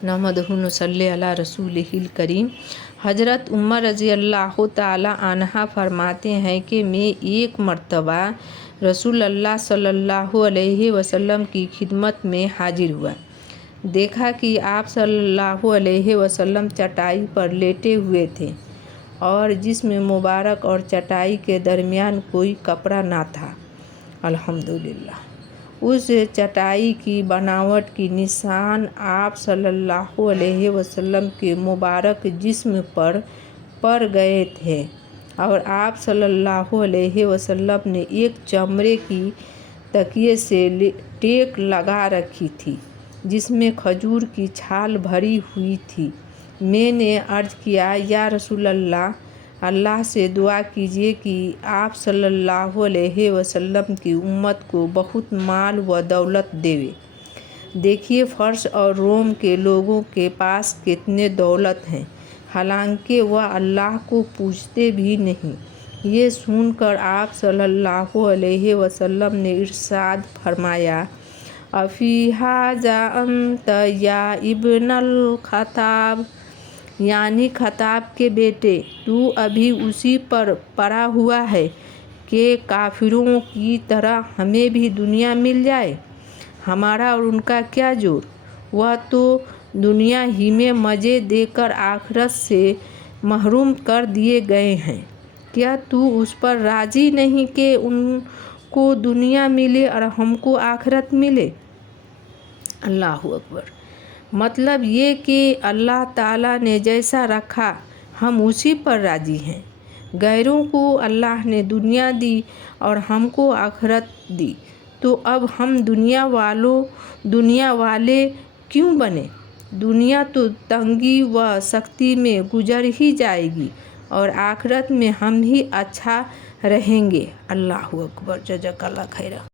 नहमदुहु नसल्ली अला रसूलिहिल करीम। हज़रत उमर रज़ी अल्लाह ताला अन्हा फरमाते हैं कि मैं एक मर्तबा रसूल अल्लाह सल्लल्लाहु अलैहि वसल्लम की खिदमत में हाजिर हुआ। देखा कि आप सल्लल्लाहु अलैहि वसल्लम चटाई पर लेटे हुए थे और जिस्म मुबारक और चटाई के दरमियान कोई कपड़ा ना था। अल्हम्दुलिल्लाह। उस चटाई की बनावट की निशान आप सल्लल्लाहु अलैहि वसल्लम के मुबारक जिस्म पर पड़ गए थे और आप सल्लल्लाहु अलैहि वसल्लम ने एक चमड़े की तकिए से टेक लगा रखी थी जिसमें खजूर की छाल भरी हुई थी। मैंने अर्ज़ किया, या रसूल अल्लाह, अल्लाह से दुआ कीजिए कि आप सल्लल्लाहु अलैहि वसल्लम की उम्मत को बहुत माल व दौलत देवे। देखिए फर्श और रोम के लोगों के पास कितने दौलत हैं, हालांकि वह अल्लाह को पूजते भी नहीं। ये सुनकर आप सल्लल्लाहु अलैहि वसल्लम ने इरशाद फरमाया, अफ़ी हाज़ा अंत या इब्नल खताब, यानी खताब के बेटे, तू अभी उसी पर पड़ा हुआ है कि काफिरों की तरह हमें भी दुनिया मिल जाए। हमारा और उनका क्या जोड़, वह तो दुनिया ही में मज़े देकर आखिरत से महरूम कर दिए गए हैं। क्या तू उस पर राज़ी नहीं कि उनको दुनिया मिले और हमको आखिरत मिले? अल्लाह अकबर। मतलब ये कि अल्लाह ताला ने जैसा रखा हम उसी पर राज़ी हैं। गैरों को अल्लाह ने दुनिया दी और हमको आखिरत दी, तो अब हम दुनिया वाले क्यों बने? दुनिया तो तंगी व सख्ती में गुजर ही जाएगी और आखिरत में हम ही अच्छा रहेंगे। अल्लाह अकबर। जज़ाकल्लाह खैरा।